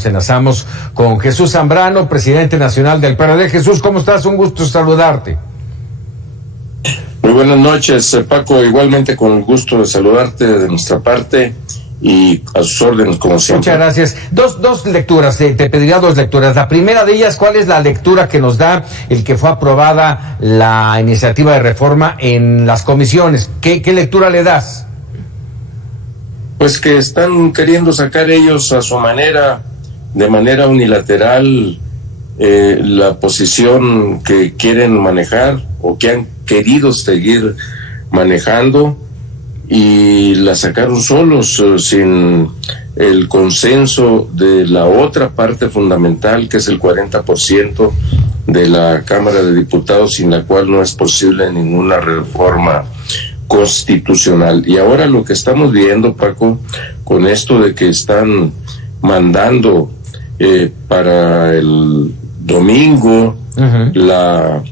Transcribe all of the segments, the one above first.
Nos enlazamos con Jesús Zambrano, presidente nacional del PRD. Jesús, ¿cómo estás? Un gusto saludarte. Muy buenas noches, Paco. Igualmente con el gusto de saludarte de nuestra parte y a sus órdenes, como siempre. Muchas gracias. Dos lecturas, te pediría dos lecturas. La primera de ellas, ¿cuál es la lectura que nos da el que fue aprobada la iniciativa de reforma en las comisiones? ¿Qué lectura le das? Pues que están queriendo sacar ellos a su manera, de manera unilateral, la posición que quieren manejar o que han querido seguir manejando, y la sacaron solos, sin el consenso de la otra parte fundamental, que es el 40% de la Cámara de Diputados, sin la cual no es posible ninguna reforma constitucional. Y ahora lo que estamos viendo, Paco, con esto de que están mandando para el domingo la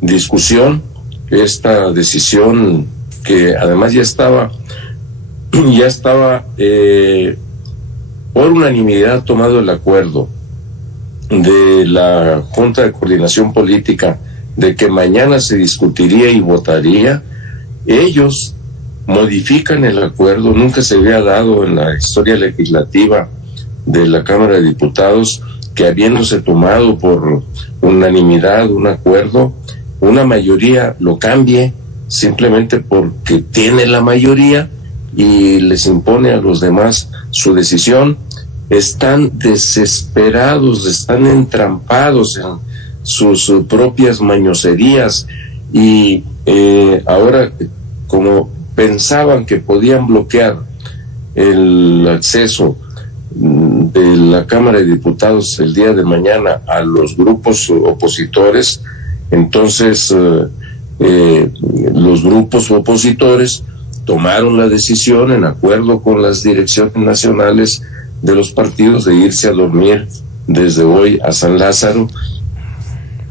discusión, esta decisión que además ya estaba por unanimidad tomado el acuerdo de la Junta de Coordinación Política de que mañana se discutiría y votaría. Ellos modifican el acuerdo. Nunca se había dado en la historia legislativa de la Cámara de Diputados que, habiéndose tomado por unanimidad un acuerdo, una mayoría lo cambie simplemente porque tiene la mayoría y les impone a los demás su decisión. Están desesperados, están entrampados en sus propias mañoserías, y ahora, como pensaban que podían bloquear el acceso de la Cámara de Diputados el día de mañana a los grupos opositores, entonces los grupos opositores tomaron la decisión, en acuerdo con las direcciones nacionales de los partidos, de irse a dormir desde hoy a San Lázaro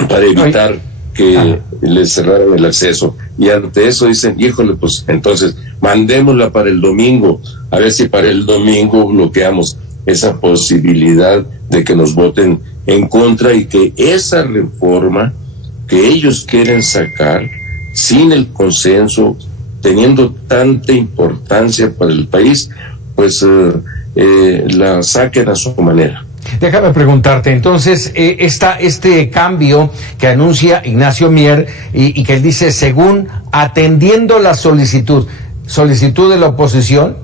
para evitar que les cerraran el acceso. Y ante eso dicen, híjole, pues entonces mandémosla para el domingo, a ver si para el domingo bloqueamos esa posibilidad de que nos voten en contra, y que esa reforma que ellos quieren sacar sin el consenso, teniendo tanta importancia para el país, pues la saquen a su manera. Déjame preguntarte, entonces, este cambio que anuncia Ignacio Mier y que él dice, según atendiendo la solicitud de la oposición.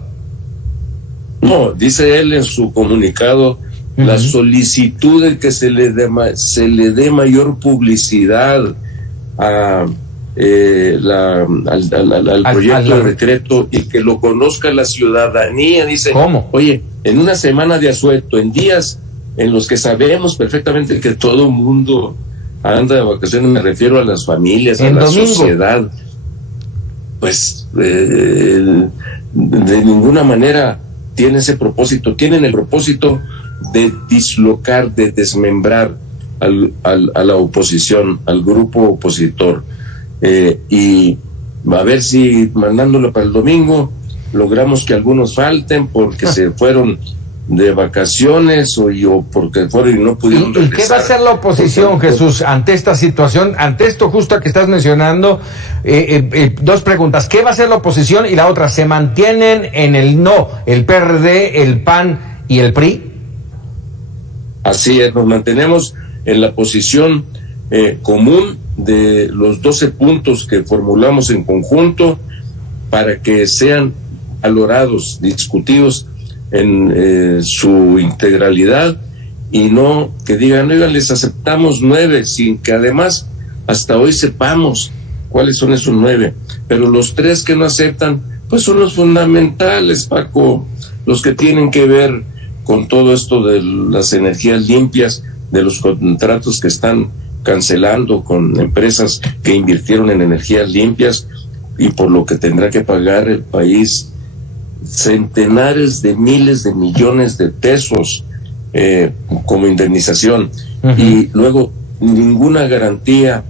No, dice él en su comunicado, la solicitud de que se le dé mayor publicidad al proyecto de decreto, y que lo conozca la ciudadanía. Dice, ¿cómo? Oye, en una semana de asueto, en días en los que sabemos perfectamente que todo el mundo anda de vacaciones, me refiero a las familias, a la sociedad, pues de ninguna manera tiene ese propósito. Tienen el propósito de dislocar, de desmembrar a la oposición, al grupo opositor, y a ver si mandándolo para el domingo logramos que algunos falten porque se fueron de vacaciones o porque fueron y no pudieron regresar. ¿Y qué va a hacer la oposición, Jesús, ante esta situación, ante esto justo que estás mencionando? Dos preguntas. ¿Qué va a hacer la oposición? Y la otra, ¿se mantienen en el no, el PRD, el PAN y el PRI? Así es, nos mantenemos en la posición común de los 12 puntos que formulamos en conjunto, para que sean valorados, discutidos en su integralidad, y no que digan, oigan, les aceptamos 9, sin que además hasta hoy sepamos cuáles son esos 9. Pero los 3 que no aceptan, pues son los fundamentales, Paco, los que tienen que ver con todo esto de las energías limpias, de los contratos que están cancelando con empresas que invirtieron en energías limpias, y por lo que tendrá que pagar el país centenares de miles de millones de pesos como indemnización, y luego ninguna garantía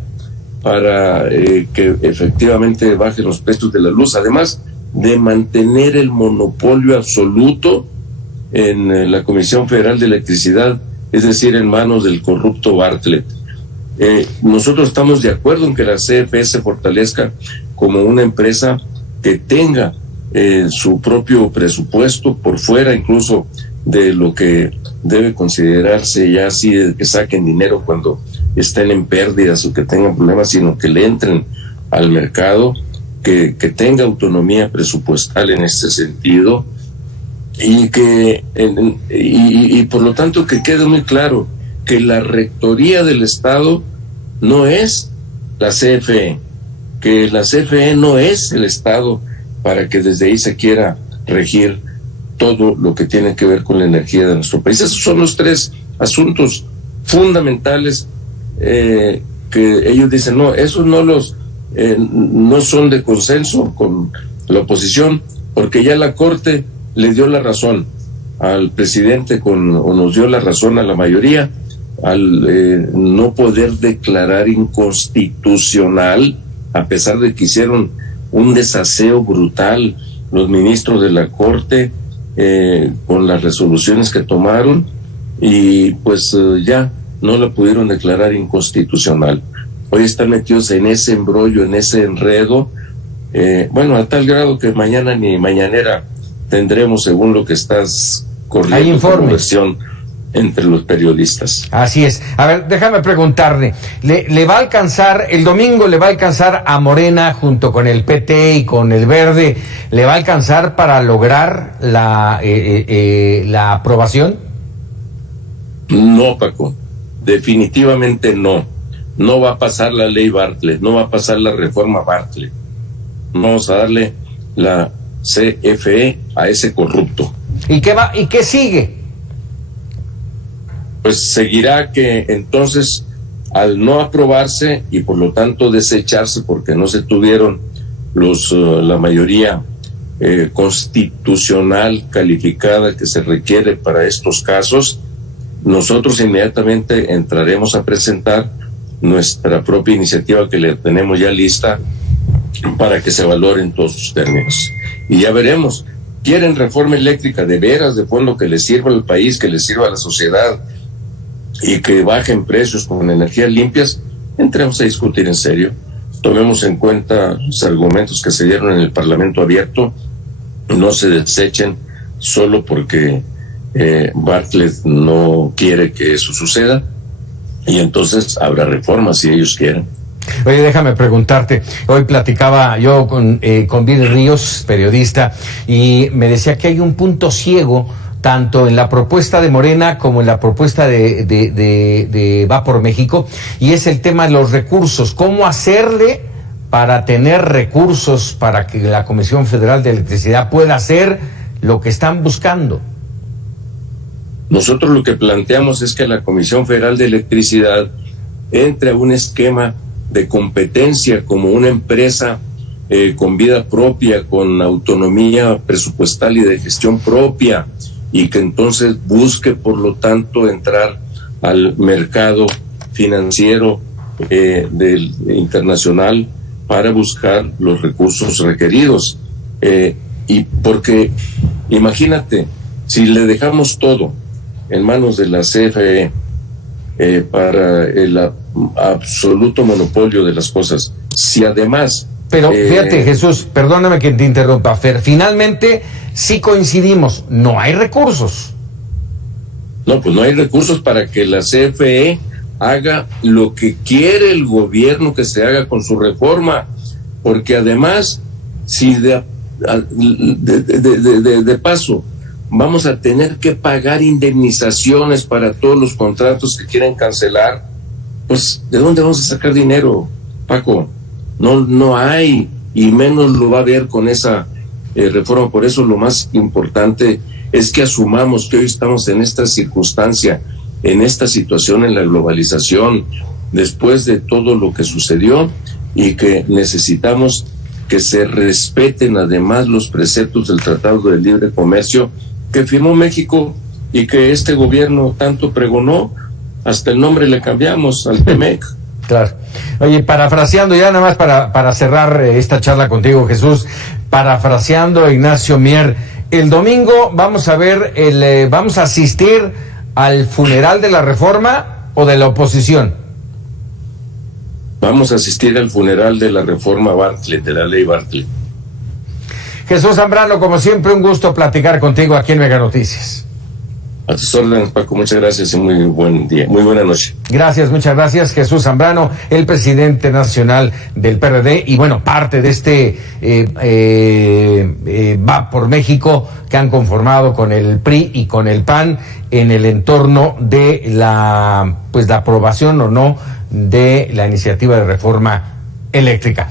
para que efectivamente bajen los precios de la luz, además de mantener el monopolio absoluto en la Comisión Federal de Electricidad, es decir, en manos del corrupto Bartlett. Nosotros estamos de acuerdo en que la CFE se fortalezca como una empresa que tenga su propio presupuesto por fuera incluso de lo que debe considerarse ya así de que saquen dinero cuando estén en pérdidas o que tengan problemas, sino que le entren al mercado, que tenga autonomía presupuestal en este sentido y que y por lo tanto que quede muy claro que la rectoría del Estado no es la CFE, que la CFE no es el Estado para que desde ahí se quiera regir todo lo que tiene que ver con la energía de nuestro país. Esos son los tres asuntos fundamentales que ellos dicen, no, esos no son de consenso con la oposición, porque ya la Corte le dio la razón al presidente o nos dio la razón a la mayoría al no poder declarar inconstitucional, a pesar de que hicieron un desaseo brutal los ministros de la Corte con las resoluciones que tomaron, y pues ya no la pudieron declarar inconstitucional. Hoy están metidos en ese embrollo, en ese enredo, bueno, a tal grado que mañana ni mañanera tendremos, según lo que estás corriendo como versión entre los periodistas. Así es. A ver, déjame preguntarle, ¿le va a alcanzar, el domingo le va a alcanzar a Morena junto con el PT y con el Verde, le va a alcanzar para lograr la aprobación? No, Paco, definitivamente no. No va a pasar la ley Bartlett, no va a pasar la reforma Bartlett. Vamos a darle la CFE a ese corrupto. ¿Y qué sigue? Pues seguirá que entonces, al no aprobarse y por lo tanto desecharse porque no se tuvieron la mayoría constitucional calificada que se requiere para estos casos, nosotros inmediatamente entraremos a presentar nuestra propia iniciativa que le tenemos ya lista para que se valoren todos sus términos. Y ya veremos, ¿quieren reforma eléctrica de veras, de fondo, que les sirva al país, que les sirva a la sociedad y que bajen precios con energías limpias? Entremos a discutir en serio, tomemos en cuenta los argumentos que se dieron en el Parlamento abierto, no se desechen solo porque Bartlett no quiere que eso suceda, y entonces habrá reformas si ellos quieren. Oye, déjame preguntarte, hoy platicaba yo con Bill Ríos, periodista, y me decía que hay un punto ciego tanto en la propuesta de Morena como en la propuesta de Va por México, y es el tema de los recursos. ¿Cómo hacerle para tener recursos para que la Comisión Federal de Electricidad pueda hacer lo que están buscando? Nosotros lo que planteamos es que la Comisión Federal de Electricidad entre a un esquema de competencia como una empresa con vida propia, con autonomía presupuestal y de gestión propia, y que entonces busque, por lo tanto, entrar al mercado financiero internacional para buscar los recursos requeridos. Y porque, imagínate, si le dejamos todo en manos de la CFE para el absoluto monopolio de las cosas, si además... Pero fíjate, Jesús, perdóname que te interrumpa, finalmente sí coincidimos, no hay recursos. No, pues no hay recursos para que la CFE haga lo que quiere el gobierno que se haga con su reforma, porque además, si de paso vamos a tener que pagar indemnizaciones para todos los contratos que quieren cancelar, pues ¿de dónde vamos a sacar dinero, Paco? No hay, y menos lo va a haber con esa reforma. Por eso lo más importante es que asumamos que hoy estamos en esta circunstancia, en esta situación, en la globalización, después de todo lo que sucedió, y que necesitamos que se respeten además los preceptos del Tratado de Libre Comercio que firmó México y que este gobierno tanto pregonó. Hasta el nombre le cambiamos al TEMEC. Claro. Oye, parafraseando ya nada más para cerrar esta charla contigo, Jesús, parafraseando a Ignacio Mier, el domingo vamos a ver vamos a asistir al funeral de la reforma o de la oposición. Vamos a asistir al funeral de la reforma Bartlett, de la ley Bartlett. Jesús Zambrano, como siempre, un gusto platicar contigo aquí en Mega Noticias. A tus órdenes, Paco, muchas gracias y muy buen día, muy buena noche. Gracias, muchas gracias, Jesús Zambrano, el presidente nacional del PRD y bueno, parte de este Va por México que han conformado con el PRI y con el PAN en el entorno de la aprobación o no de la iniciativa de reforma eléctrica.